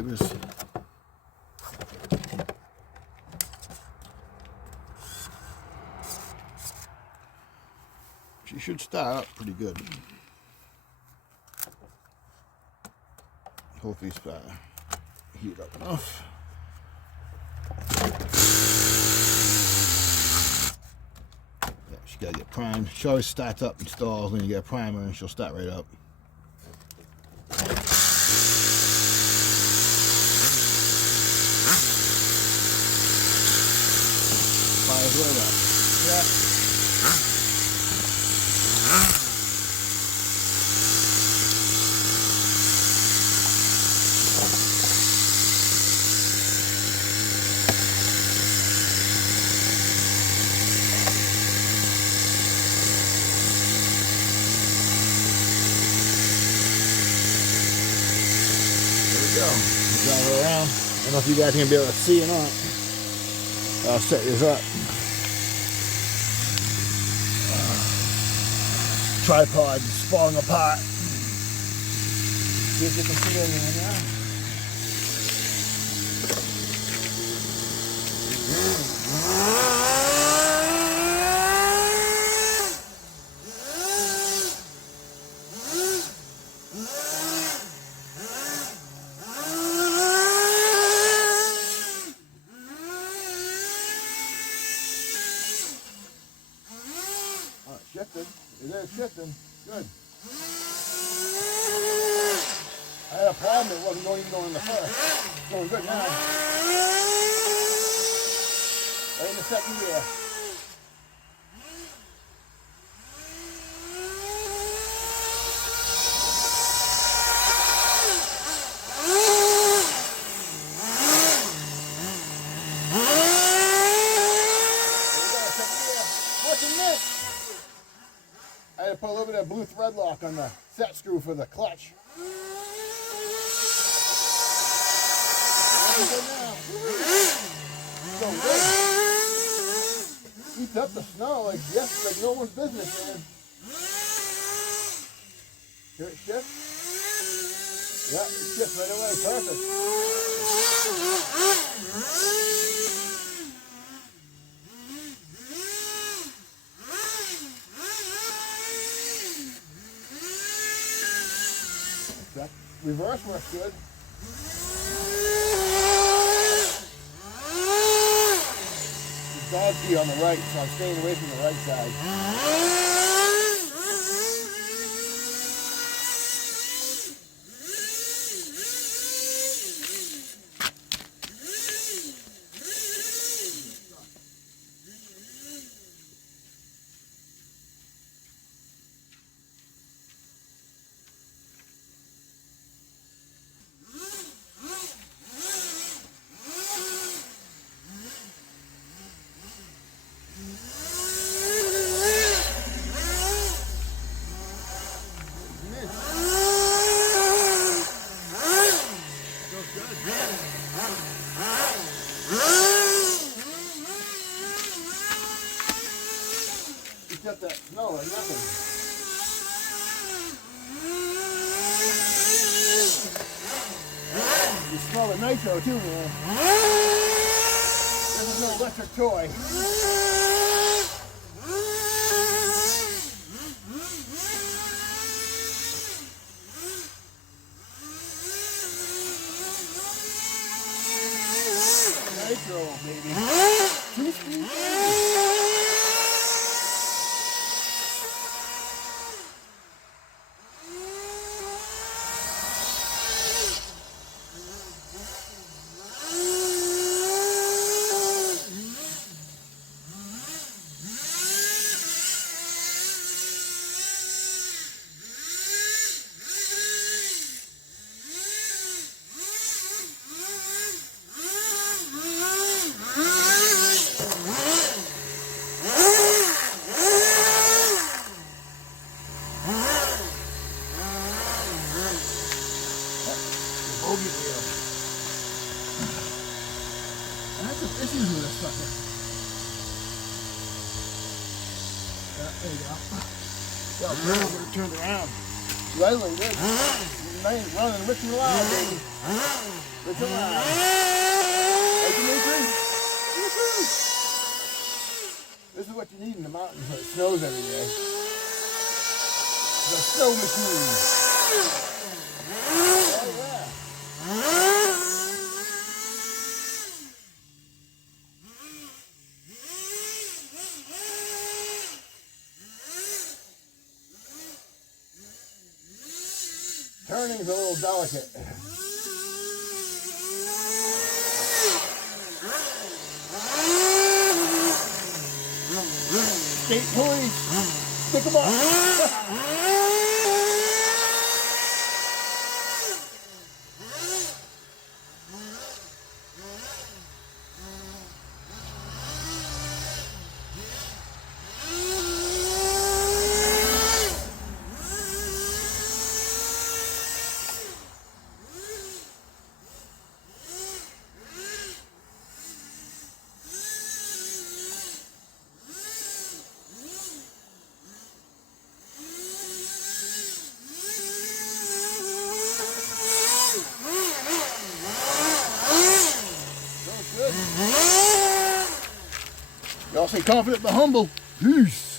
tubers. She should start up pretty good. Hopefully start heat up enough. Yeah, she gotta get primed. She always starts up and stalls, and you get a primer and she'll start right up. Fires right up. Yeah. Drive her around. I don't know if you guys can be able to see or not. I'll set this up. Tripod falling apart. See if you can see anything now. Shifting. It is shifting. Good. I had a problem. It wasn't even going in the first. It's going good now. Right in the second gear. I had to put a little bit of blue thread lock on the set screw for the clutch. So good. Eats up the snow like no one's business, man. Hear it shift? Yeah, it shifts right away. Perfect. That reverse works good. The dog key on the right, so I'm staying away from the right side. Got that smell like nothing. You smell the nitro too, man. This is no electric toy. Nitro, baby. 2 speed. bogey wheel. I had some issues with this sucker. There you go. Yeah, now we're gonna turn it around. Right like this. Nice running rich and loud, baby. Look around. Like the nitro. This is what you need in the mountains when it snows every day. The snow machine. Oh yeah. Turning's a little delicate. Skate toys, stick them up. Y'all stay confident but humble. Peace.